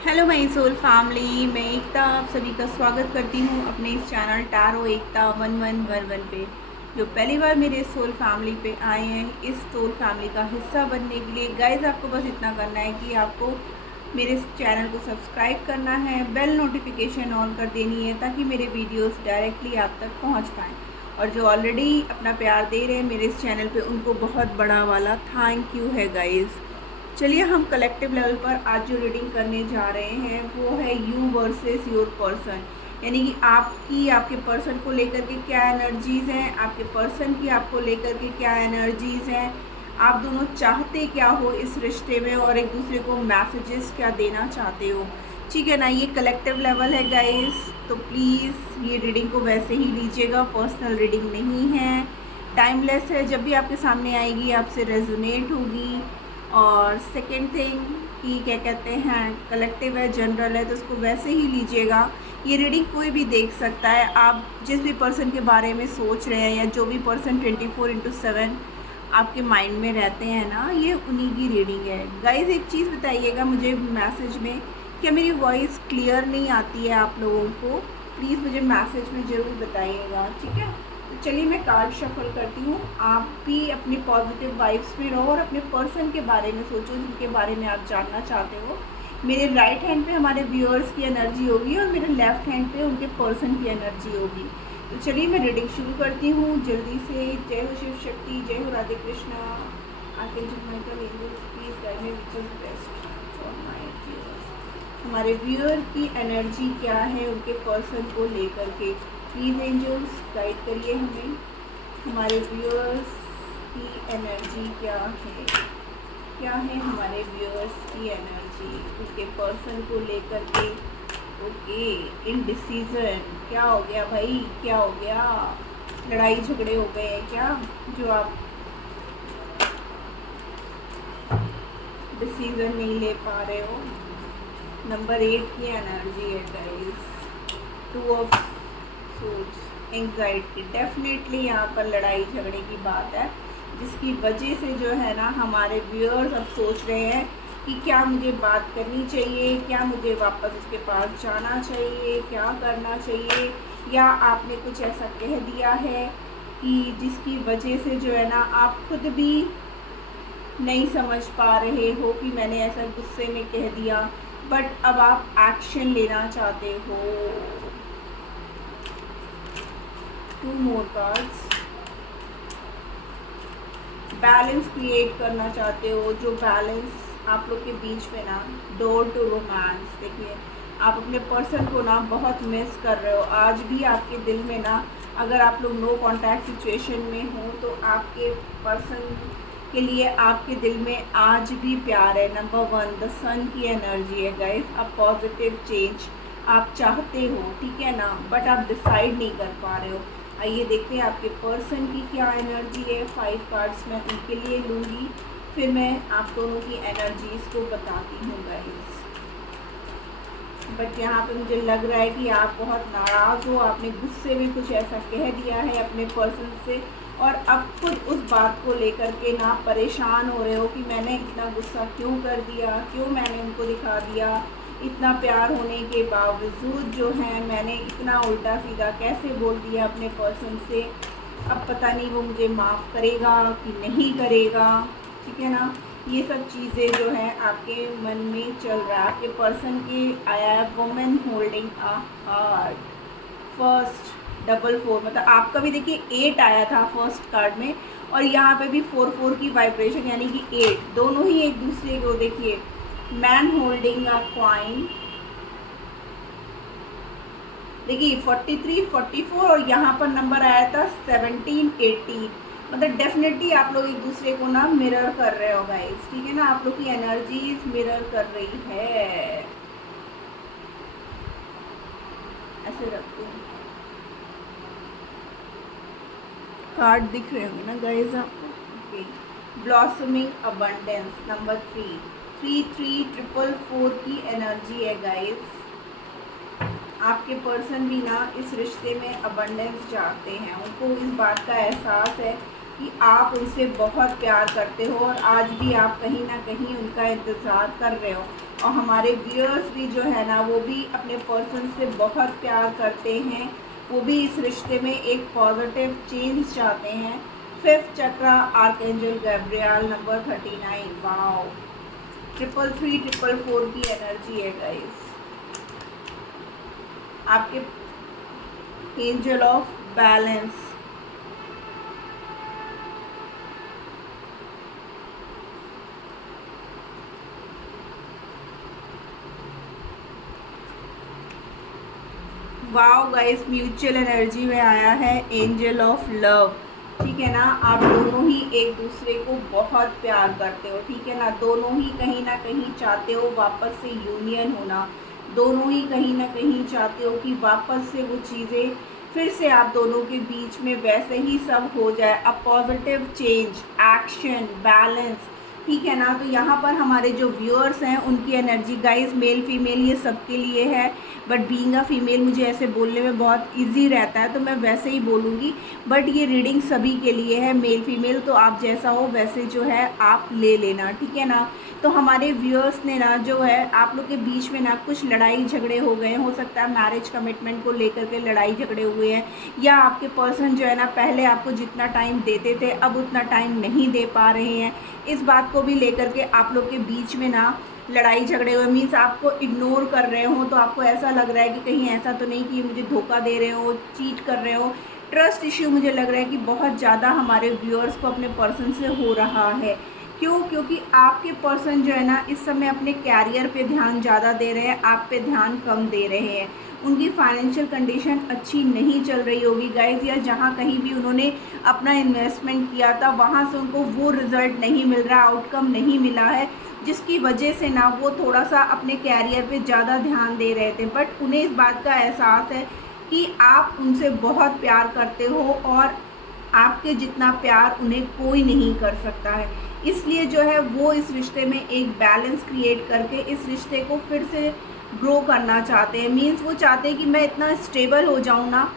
Hello my soul family, मैं एकता आप सभी का स्वागत करती हूँ अपने इस चैनल टैरो एकता 1111 पे। जो पहली बार मेरे सोल फैमिली पे आए हैं, इस सोल फैमिली का हिस्सा बनने के लिए गाइस आपको बस इतना करना है कि आपको मेरे इस चैनल को सब्सक्राइब करना है, बेल नोटिफिकेशन ऑन कर देनी है ताकि मेरे वीडियोस डायरेक्टली आप तक पहुँच पाएँ। और जो ऑलरेडी अपना प्यार दे रहे हैं मेरे इस चैनल पे, उनको बहुत बड़ा वाला थैंक यू है गाइज़। चलिए हम कलेक्टिव लेवल पर आज जो रीडिंग करने जा रहे हैं वो है यू वर्सेस योर पर्सन, यानी कि आपकी आपके पर्सन को लेकर के क्या एनर्जीज़ हैं, आपके पर्सन की आपको लेकर के क्या एनर्जीज़ हैं, आप दोनों चाहते क्या हो इस रिश्ते में और एक दूसरे को मैसेजेस क्या देना चाहते हो। ठीक है ना, ये कलेक्टिव लेवल है गाइस, तो प्लीज़ ये रीडिंग को वैसे ही लीजिएगा, पर्सनल रीडिंग नहीं है, टाइमलेस है, जब भी आपके सामने आएगी आपसे रेजोनेट होगी। और सेकेंड थिंग कि क्या कहते हैं, कलेक्टिव है, जनरल है, तो उसको वैसे ही लीजिएगा। ये रीडिंग कोई भी देख सकता है, आप जिस भी पर्सन के बारे में सोच रहे हैं या जो भी पर्सन 24/7 आपके माइंड में रहते हैं ना, ये उन्हीं की रीडिंग है। गाइस एक चीज़ बताइएगा मुझे मैसेज में, क्या मेरी वॉइस क्लियर नहीं आती है आप लोगों को? प्लीज़ मुझे मैसेज में ज़रूर बताइएगा, ठीक है। तो चलिए मैं कार्ड शफल करती हूँ, आप भी अपनी पॉजिटिव वाइब्स में रहो और अपने पर्सन के बारे में सोचो जिनके बारे में आप जानना चाहते हो। मेरे राइट हैंड पे हमारे व्यूअर्स की एनर्जी होगी और मेरे लेफ्ट हैंड पे उनके पर्सन की एनर्जी होगी। तो चलिए मैं रीडिंग शुरू करती हूँ जल्दी से। जय हो शिव शक्ति, जय हो राधे कृष्णा। हमारे व्यूअर की एनर्जी क्या है उनके पर्सन को लेकर के, प्लीज़ एंजल्स गाइड करिए हमें। हमारे व्यूअर्स की एनर्जी क्या है, क्या है हमारे व्यूअर्स की एनर्जी उनके पर्सन को लेकर के। ओके, इनडिसीजन, क्या हो गया भाई, क्या हो गया? लड़ाई झगड़े हो गए हैं क्या, जो आप डिसीजन नहीं ले पा रहे हो? नंबर 8 की एनर्जी है गाइस, 2 ऑफ सोच, एंग्जाइटी, डेफिनेटली यहाँ पर लड़ाई झगड़े की बात है, जिसकी वजह से जो है ना हमारे व्यूअर्स अब सोच रहे हैं कि क्या मुझे बात करनी चाहिए, क्या मुझे वापस उसके पास जाना चाहिए, क्या करना चाहिए, या आपने कुछ ऐसा कह दिया है कि जिसकी वजह से जो है ना आप खुद भी नहीं समझ पा रहे हो कि मैंने ऐसा गुस्से में कह दिया, बट अब आप एक्शन लेना चाहते हो। 2 मोर कार्ड्स, बैलेंस क्रिएट करना चाहते हो, जो बैलेंस आप लोग के बीच में ना, डोर टू रोमांस। देखिए आप अपने पर्सन को ना बहुत मिस कर रहे हो, आज भी आपके दिल में ना, अगर आप लोग नो कांटेक्ट सिचुएशन में हो तो आपके पर्सन के लिए आपके दिल में आज भी प्यार है। नंबर 1 द सन की एनर्जी है गाइस, अ पॉजिटिव चेंज आप चाहते हो, ठीक है ना, बट आप डिसाइड नहीं कर पा रहे हो। आइए देखते हैं आपके पर्सन की क्या एनर्जी है। 5 कार्ड्स मैं उनके लिए लूँगी, फिर मैं आप दोनों की एनर्जीज़ को बताती हूँ गाइस। बट यहाँ पे मुझे लग रहा है कि आप बहुत नाराज़ हो, आपने गुस्से में कुछ ऐसा कह दिया है अपने पर्सन से, और अब खुद उस बात को लेकर के ना परेशान हो रहे हो कि मैंने इतना गुस्सा क्यों कर दिया, क्यों मैंने उनको दिखा दिया, इतना प्यार होने के बावजूद जो है मैंने इतना उल्टा सीधा कैसे बोल दिया अपने पर्सन से। अब पता नहीं वो मुझे माफ़ करेगा कि नहीं करेगा, ठीक है ना। ये सब चीज़ें जो है आपके मन में चल रहा है। आपके पर्सन की आया है women holding a heart, first double 4, मतलब आपका भी देखिए 8 आया था फर्स्ट कार्ड में, और यहाँ पे भी 4 की वाइब्रेशन, यानी कि 8, दोनों ही एक दूसरे को देखिए। मैन होल्डिंग अ क्वाइन, देखिए 43, 44, और यहाँ पर नंबर आया था 17, 18, मतलब डेफिनेटली आप लोग एक दूसरे को ना मिरर कर रहे हो गाइस, ठीक है ना, आप लोग की एनर्जीज मिरर कर रही है। ऐसे रखते हैं, कार्ड दिख रहे होंगे ना गाइस आपको। ओके, ब्लॉसमिंग अबंडेंस, नंबर 3, 3344 की एनर्जी है गाइस। आपके पर्सन भी ना इस रिश्ते में अबंडेंस चाहते हैं, उनको इस बात का एहसास है कि आप उनसे बहुत प्यार करते हो और आज भी आप कहीं ना कहीं उनका इंतज़ार कर रहे हो। और हमारे व्यूअर्स भी जो है ना वो भी अपने पर्सन से बहुत प्यार करते हैं, वो भी इस रिश्ते में एक पॉजिटिव चेंज चाहते हैं। 5th चक्रा आर्कएंजल गैब्रियल नंबर 39। वाओ, 333 444 की एनर्जी है गाइस। आपके angel of balance, wow guys, mutual energy में आया है एंजल ऑफ लव। ठीक है ना, आप दोनों ही एक दूसरे को बहुत प्यार करते हो। ठीक है ना, दोनों ही कहीं ना कहीं चाहते हो वापस से यूनियन होना, दोनों ही कहीं ना कहीं चाहते हो कि वापस से वो चीज़ें फिर से आप दोनों के बीच में वैसे ही सब हो जाए। A positive change, action, balance. ठीक है ना, तो यहाँ पर हमारे जो व्यूअर्स हैं उनकी एनर्जी गाइस, मेल फीमेल ये सबके लिए है, बट बीइंग अ फीमेल मुझे ऐसे बोलने में बहुत इजी रहता है तो मैं वैसे ही बोलूँगी, बट ये रीडिंग सभी के लिए है, मेल फीमेल, तो आप जैसा हो वैसे जो है आप ले लेना। ठीक है ना, तो हमारे व्यूअर्स ने ना जो है आप लोग के बीच में ना कुछ लड़ाई झगड़े हो गए, हो सकता है मैरिज कमिटमेंट को लेकर के लड़ाई झगड़े हुए हैं, या आपके पर्सन जो है ना पहले आपको जितना टाइम देते थे अब उतना टाइम नहीं दे पा रहे हैं। इस बात को भी लेकर के आप लोग के बीच में ना लड़ाई झगड़े हुए, मीन्स आपको इग्नोर कर रहे हो, तो आपको ऐसा लग रहा है कि कहीं ऐसा तो नहीं कि मुझे धोखा दे रहे हो, चीट कर रहे हो। ट्रस्ट इश्यू मुझे लग रहा है कि बहुत ज़्यादा हमारे व्यूअर्स को अपने पर्सन से हो रहा है। क्यों? क्योंकि आपके पर्सन जो है ना इस समय अपने कैरियर पे ध्यान ज़्यादा दे रहे हैं, आप पे ध्यान कम दे रहे हैं। उनकी फाइनेंशियल कंडीशन अच्छी नहीं चल रही होगी गाइज, या जहाँ कहीं भी उन्होंने अपना इन्वेस्टमेंट किया था वहाँ से उनको वो रिज़ल्ट नहीं मिल रहा, आउटकम नहीं मिला है, जिसकी वजह से ना वो थोड़ा सा अपने कैरियर पे ज़्यादा ध्यान दे रहे थे। बट उन्हें इस बात का एहसास है कि आप उनसे बहुत प्यार करते हो और आपके जितना प्यार उन्हें कोई नहीं कर सकता है, इसलिए जो है वो इस रिश्ते में एक बैलेंस क्रिएट करके इस रिश्ते को फिर से ग्रो करना चाहते हैं। मीन्स वो चाहते हैं कि मैं इतना स्टेबल हो जाऊँ ना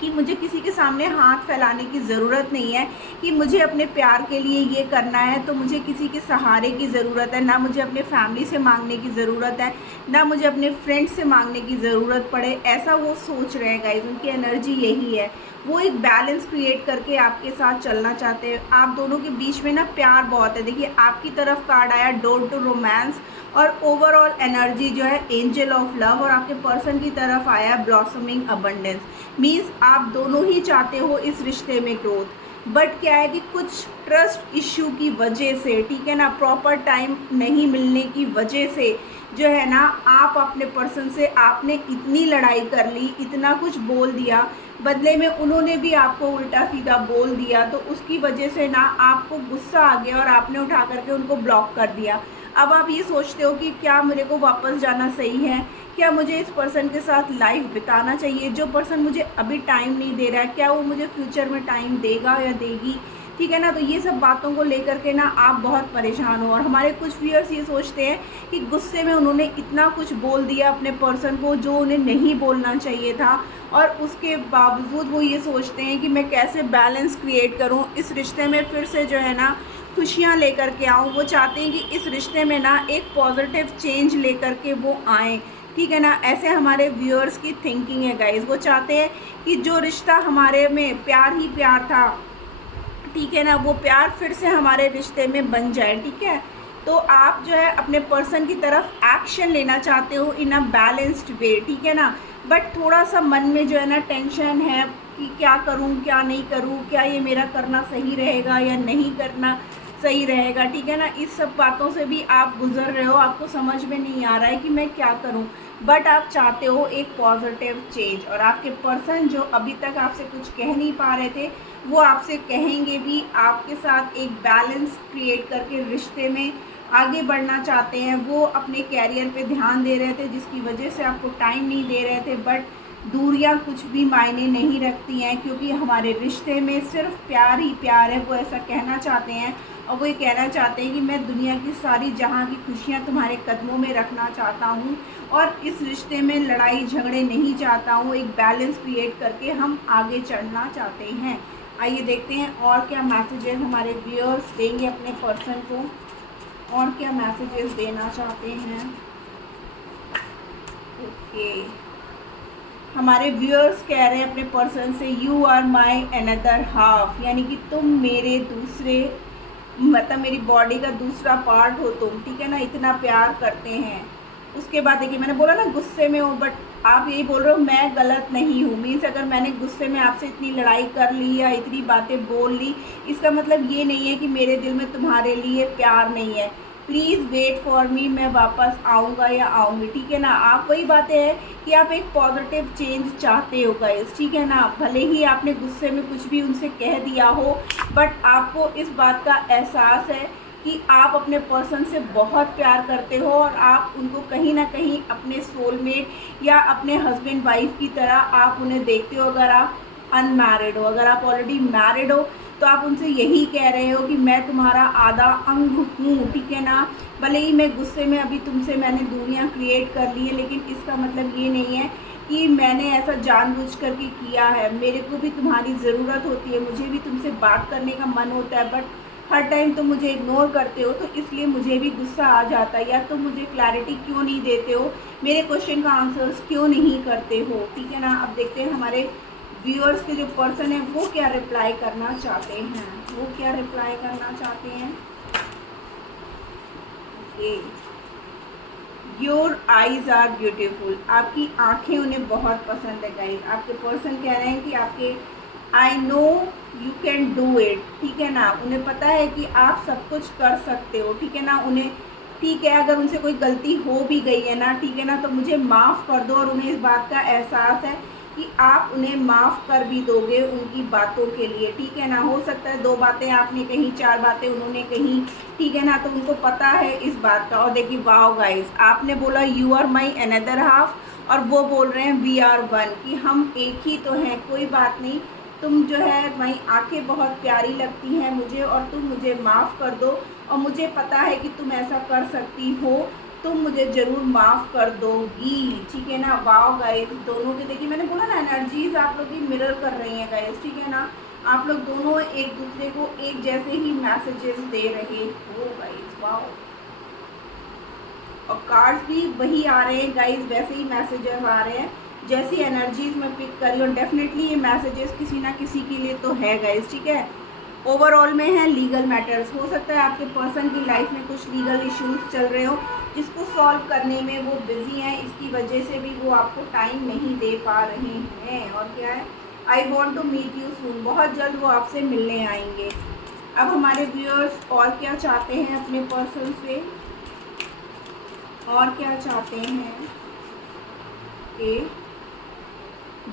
कि मुझे किसी के सामने हाथ फैलाने की ज़रूरत नहीं है, कि मुझे अपने प्यार के लिए ये करना है तो मुझे किसी के सहारे की ज़रूरत है, ना मुझे अपने फैमिली से मांगने की ज़रूरत है, ना मुझे अपने फ्रेंड्स से मांगने की ज़रूरत पड़े। ऐसा वो सोच रहे हैं गाइस, उनकी एनर्जी यही है। वो एक बैलेंस क्रिएट करके आपके साथ चलना चाहते हैं। आप दोनों के बीच में ना प्यार बहुत है। देखिए आपकी तरफ कार्ड आया डोर टू रोमांस, और ओवरऑल एनर्जी जो है एंजल ऑफ लव, और आपके पर्सन की तरफ आया ब्लॉसमिंग अबंडेंस। मीन्स आप दोनों ही चाहते हो इस रिश्ते में ग्रोथ, बट क्या है कि कुछ ट्रस्ट इश्यू की वजह से, ठीक है ना, प्रॉपर टाइम नहीं मिलने की वजह से जो है ना आप अपने पर्सन से आपने इतनी लड़ाई कर ली, इतना कुछ बोल दिया, बदले में उन्होंने भी आपको उल्टा सीधा बोल दिया, तो उसकी वजह से ना आपको गुस्सा आ गया और आपने उठा करके उनको ब्लॉक कर दिया। अब आप ये सोचते हो कि क्या मेरे को वापस जाना सही है, क्या मुझे इस पर्सन के साथ लाइफ बिताना चाहिए, जो पर्सन मुझे अभी टाइम नहीं दे रहा है क्या वो मुझे फ्यूचर में टाइम देगा या देगी। ठीक है ना, तो ये सब बातों को लेकर के ना आप बहुत परेशान हो। और हमारे कुछ व्यूअर्स ये सोचते हैं कि गुस्से में उन्होंने इतना कुछ बोल दिया अपने पर्सन को जो उन्हें नहीं बोलना चाहिए था, और उसके बावजूद वो ये सोचते हैं कि मैं कैसे बैलेंस क्रिएट करूं इस रिश्ते में, फिर से जो है ना खुशियां लेकर के आऊं। वो चाहते हैं कि इस रिश्ते में ना एक पॉजिटिव चेंज लेकर के वो आएँ। ठीक है ना, ऐसे हमारे व्यूअर्स की थिंकिंग है गाइस। वो चाहते हैं कि जो रिश्ता हमारे में प्यार ही प्यार था, ठीक है ना, वो प्यार फिर से हमारे रिश्ते में बन जाए। ठीक है, तो आप जो है अपने पर्सन की तरफ एक्शन लेना चाहते हो इन अ बैलेंस्ड वे। ठीक है ना, बट थोड़ा सा मन में जो है ना टेंशन है कि क्या करूं क्या नहीं करूं, क्या ये मेरा करना सही रहेगा या नहीं करना सही रहेगा। ठीक है ना, इस सब बातों से भी आप गुजर रहे हो, आपको समझ में नहीं आ रहा है कि मैं क्या करूं, बट आप चाहते हो एक पॉजिटिव चेंज। और आपके पर्सन जो अभी तक आपसे कुछ कह नहीं पा रहे थे वो आपसे कहेंगे भी, आपके साथ एक बैलेंस क्रिएट करके रिश्ते में आगे बढ़ना चाहते हैं। वो अपने कैरियर पे ध्यान दे रहे थे जिसकी वजह से आपको टाइम नहीं दे रहे थे, बट दूरियां कुछ भी मायने नहीं रखती हैं, क्योंकि हमारे रिश्ते में सिर्फ प्यार ही प्यार है। वो ऐसा कहना चाहते हैं, और वो ये कहना चाहते हैं कि मैं दुनिया की सारी जहां की खुशियां तुम्हारे कदमों में रखना चाहता हूं, और इस रिश्ते में लड़ाई झगड़े नहीं चाहता हूं। एक बैलेंस क्रिएट करके हम आगे चलना चाहते हैं। आइए देखते हैं और क्या मैसेजेस हमारे व्यूअर्स देंगे अपने पर्सन को। और क्या मैसेजेस देना चाहते हैं? ओके, हमारे व्यूअर्स कह रहे हैं अपने पर्सन से, you are my another half, यानी कि तुम मेरे दूसरे, मतलब मेरी बॉडी का दूसरा पार्ट हो तुम, ठीक है ना, इतना प्यार करते हैं। उसके बाद देखिए मैंने बोला ना गुस्से में हो, बट आप यही बोल रहे हो मैं गलत नहीं हूँ। मीन्स अगर मैंने गुस्से में आपसे इतनी लड़ाई कर ली या इतनी बातें बोल ली, इसका मतलब ये नहीं है कि मेरे दिल में तुम्हारे लिए प्यार नहीं है। प्लीज़ वेट फॉर मी, मैं वापस आऊँगा या आऊँगी, ठीक है ना। आप वही बातें हैं कि आप एक पॉजिटिव चेंज चाहते हो गाइस, ठीक है ना। भले ही आपने गुस्से में कुछ भी उनसे कह दिया हो, बट आपको इस बात का एहसास है कि आप अपने पर्सन से बहुत प्यार करते हो और आप उनको कहीं ना कहीं अपने सोलमेट या अपने हस्बैंड वाइफ की तरह आप उन्हें देखते हो। अगर आप अनमैरिड हो, अगर आप ऑलरेडी मैरिड हो, तो आप उनसे यही कह रहे हो कि मैं तुम्हारा आधा अंग हूँ, ठीक है ना। भले ही मैं गुस्से में अभी तुमसे मैंने दूरियाँ क्रिएट कर ली है, लेकिन इसका मतलब ये नहीं है कि मैंने ऐसा जानबूझ करके किया है। मेरे को भी तुम्हारी ज़रूरत होती है, मुझे भी तुमसे बात करने का मन होता है, बट हर टाइम तुम मुझे इग्नोर करते हो, तो इसलिए मुझे भी गुस्सा आ जाता है। या तुम मुझे क्लैरिटी क्यों नहीं देते हो, मेरे क्वेश्चन का आंसर्स क्यों नहीं करते हो, ठीक है ना। अब देखते हैं हमारे व्यूअर्स के जो पर्सन है वो क्या रिप्लाई करना चाहते हैं, वो क्या रिप्लाई करना चाहते हैं। Okay, your eyes are beautiful, आपकी आंखें उन्हें बहुत पसंद है गाइस। आपके पर्सन कह रहे हैं कि आपके I know you can do it, ठीक है ना। उन्हें पता है कि आप सब कुछ कर सकते हो, ठीक है ना। उन्हें ठीक है, अगर उनसे कोई गलती हो भी गई है ना, ठीक है ना, तो मुझे माफ़ कर दो। और उन्हें इस बात का एहसास है कि आप उन्हें माफ़ कर भी दोगे उनकी बातों के लिए, ठीक है ना। हो सकता है 2 बातें आपने कही, 4 बातें उन्होंने कही, ठीक है ना, तो उनको पता है इस बात का। और देखिए वाओ गाइस, आपने बोला you are my another half, और वो बोल रहे हैं वी आर वन, कि हम एक ही तो हैं। कोई बात नहीं, तुम जो है तुम्हारी आंखें बहुत प्यारी लगती हैं मुझे, और तुम मुझे माफ़ कर दो। और मुझे पता है कि तुम ऐसा कर सकती हो, तुम मुझे ज़रूर माफ़ कर दोगी, ठीक है ना। वाओ गाइस, दोनों के देखिए मैंने बोला ना एनर्जीज आप लोग की मिरर कर रही हैं गाइस, ठीक है ना। आप लोग दोनों एक दूसरे को एक जैसे ही मैसेजेस दे रहे हो गाइस, वाओ। और कार्ड्स भी वही आ रहे हैं गाइस, वैसे ही मैसेजेस आ रहे हैं जैसी एनर्जीज में पिक करी। और डेफिनेटली ये मैसेजेस किसी ना किसी के लिए तो है गाइस, ठीक है। ओवरऑल में है लीगल मैटर्स। हो सकता है आपके पर्सन की लाइफ में कुछ लीगल इश्यूज चल रहे हो, जिसको सॉल्व करने में वो बिजी हैं, इसकी वजह से भी वो आपको टाइम नहीं दे पा रहे हैं। और क्या है, I want to meet you soon, बहुत जल्द वो आपसे मिलने आएंगे। अब हमारे व्यूअर्स और क्या चाहते हैं अपने पर्सन से, और क्या चाहते हैं कि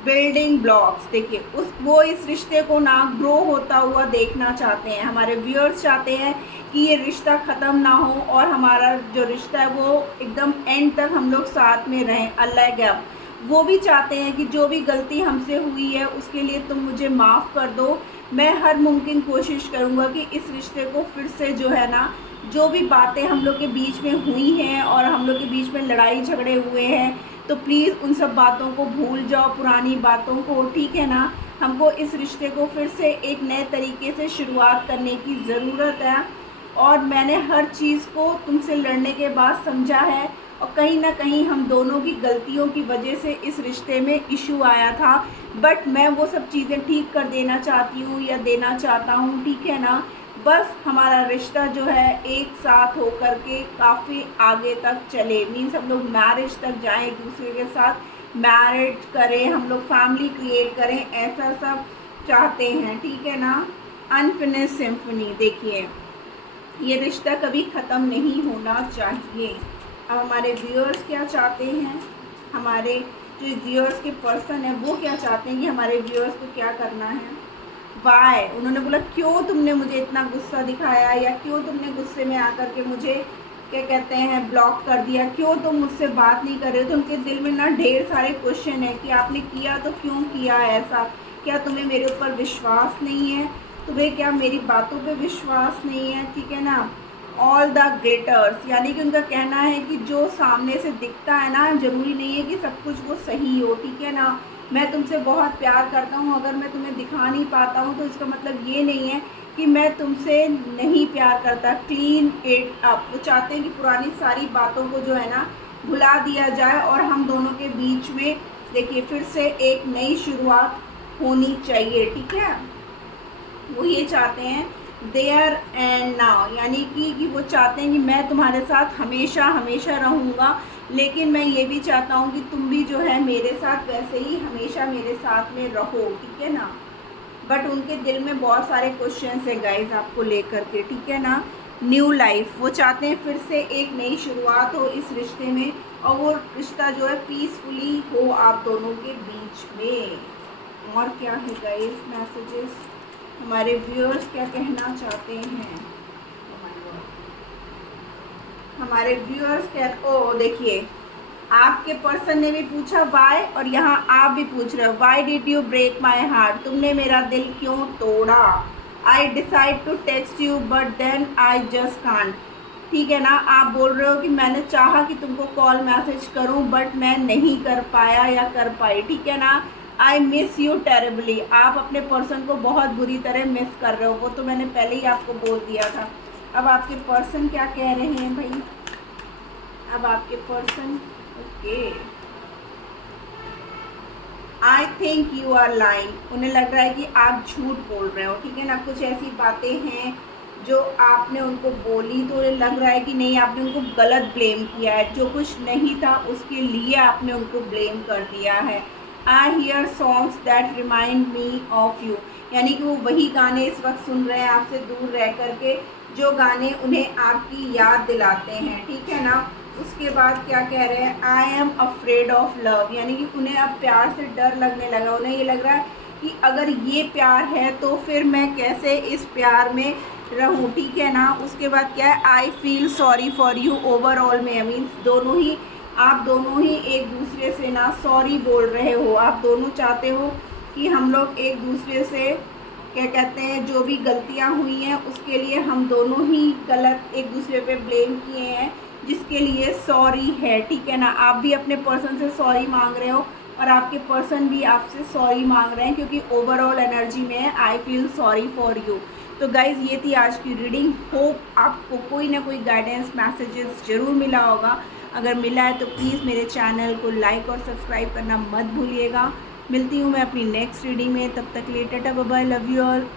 बिल्डिंग ब्लॉक्स, देखिए वो इस रिश्ते को ना ग्रो होता हुआ देखना चाहते हैं। हमारे व्यूअर्स चाहते हैं कि ये रिश्ता ख़त्म ना हो और हमारा जो रिश्ता है वो एकदम एंड तक हम लोग साथ में रहें, अल्लाह गया। वो भी चाहते हैं कि जो भी गलती हमसे हुई है उसके लिए तुम मुझे माफ़ कर दो। मैं हर मुमकिन कोशिश करूँगा कि इस रिश्ते को फिर से जो है ना, जो भी बातें हम लोग के बीच में हुई हैं और हम लोग के बीच में लड़ाई झगड़े हुए हैं, तो प्लीज़ उन सब बातों को भूल जाओ, पुरानी बातों को, ठीक है ना। हमको इस रिश्ते को फिर से एक नए तरीके से शुरुआत करने की ज़रूरत है। और मैंने हर चीज़ को तुमसे लड़ने के बाद समझा है, और कहीं ना कहीं हम दोनों की गलतियों की वजह से इस रिश्ते में इशू आया था, बट मैं वो सब चीज़ें ठीक कर देना चाहती हूँ या देना चाहता हूँ, ठीक है ना। बस हमारा रिश्ता जो है एक साथ होकर के काफ़ी आगे तक चले, मीन्स हम लोग मैरिज तक जाएं, एक दूसरे के साथ मैरिज करें, हम लोग फैमिली क्रिएट करें, ऐसा सब चाहते हैं, ठीक है ना। अनफिनिश्ड सिम्फनी, देखिए ये रिश्ता कभी ख़त्म नहीं होना चाहिए। अब हमारे व्यूअर्स क्या चाहते हैं, हमारे जो व्यूअर्स के पर्सन है वो क्या चाहते हैं कि हमारे व्यूअर्स को क्या करना है। वाई, उन्होंने बोला क्यों तुमने मुझे इतना गुस्सा दिखाया, या क्यों तुमने गुस्से में आकर के मुझे क्या कहते हैं ब्लॉक कर दिया, क्यों तुम मुझसे बात नहीं कर रहे हो। तो उनके दिल में ना ढेर सारे क्वेश्चन है कि आपने किया तो क्यों किया ऐसा, क्या तुम्हें मेरे ऊपर विश्वास नहीं है, तुम्हें क्या मेरी बातों पे विश्वास नहीं है, ठीक है ना। ऑल द ग्रेटर्स, यानी कि उनका कहना है कि जो सामने से दिखता है ना, ज़रूरी नहीं है कि सब कुछ वो सही हो, ठीक है ना। मैं तुमसे बहुत प्यार करता हूँ, अगर मैं तुम्हें दिखा नहीं पाता हूँ तो इसका मतलब ये नहीं है कि मैं तुमसे नहीं प्यार करता, क्लीन इट अप। वो चाहते हैं कि पुरानी सारी बातों को जो है ना भुला दिया जाए और हम दोनों के बीच में देखिए फिर से एक नई शुरुआत होनी चाहिए, ठीक है। वो ये चाहते हैं देयर एंड नाउ, यानी कि वो चाहते हैं कि मैं तुम्हारे साथ हमेशा हमेशा रहूँगा, लेकिन मैं ये भी चाहता हूँ कि तुम भी जो है मेरे साथ वैसे ही हमेशा मेरे साथ में रहो, ठीक है ना। बट उनके दिल में बहुत सारे क्वेश्चंस हैं गाइज आपको लेकर के, ठीक है ना। न्यू लाइफ, वो चाहते हैं फिर से एक नई शुरुआत हो इस रिश्ते में, और वो रिश्ता जो है पीसफुली हो आप दोनों के बीच में। और क्या है गाइज मैसेजेस, हमारे व्यूअर्स क्या कहना चाहते हैं। हमारे व्यूअर्स क्या, ओ देखिए आपके पर्सन ने भी पूछा वाई, और यहाँ आप भी पूछ रहे हो why did you break my heart, तुमने मेरा दिल क्यों तोड़ा। I decide to text you but then I just can't, ठीक है ना। आप बोल रहे हो कि मैंने चाहा कि तुमको कॉल मैसेज करूं बट मैं नहीं कर पाया या कर पाई, ठीक है ना। आई मिस यू टेरेबली, आप अपने पर्सन को बहुत बुरी तरह मिस कर रहे हो, वो तो मैंने पहले ही आपको बोल दिया था। अब आपके पर्सन क्या कह रहे हैं भाई, अब आपके person okay, I think you are lying, उन्हें लग रहा है कि आप झूठ बोल रहे हो, ठीक है ना। कुछ ऐसी बातें हैं जो आपने उनको बोली तो उन्हें लग रहा है कि नहीं आपने उनको गलत ब्लेम किया है, जो कुछ नहीं था उसके लिए आपने उनको ब्लेम कर दिया है। I hear songs that remind me of you, यानी कि वो वही गाने इस वक्त सुन रहे हैं आपसे दूर रह करके, जो गाने उन्हें आपकी याद दिलाते हैं, ठीक है ना। उसके बाद क्या कह रहे हैं, I am afraid of love, यानी कि उन्हें अब प्यार से डर लगने लगा, उन्हें ये लग रहा है कि अगर ये प्यार है तो फिर मैं कैसे इस प्यार में रहूं, ठीक है ना। उसके बाद क्या है, I feel sorry for you overall में, मीन्स दोनों ही आप दोनों ही एक दूसरे से ना सॉरी बोल रहे हो, आप दोनों चाहते हो कि हम लोग एक दूसरे से क्या कहते हैं जो भी गलतियां हुई हैं उसके लिए हम दोनों ही गलत एक दूसरे पे ब्लेम किए हैं, जिसके लिए सॉरी है, ठीक है ना। आप भी अपने पर्सन से सॉरी मांग रहे हो और आपके पर्सन भी आपसे सॉरी मांग रहे हैं, क्योंकि ओवरऑल एनर्जी में है I feel sorry for you. तो गाइज़ ये थी आज की रीडिंग, होप आपको कोई ना कोई गाइडेंस मैसेजेस ज़रूर मिला होगा। अगर मिला है तो प्लीज़ मेरे चैनल को लाइक और सब्सक्राइब करना मत भूलिएगा। मिलती हूँ मैं अपनी नेक्स्ट रीडिंग में, तब तक लिए tata bye bye, love you all.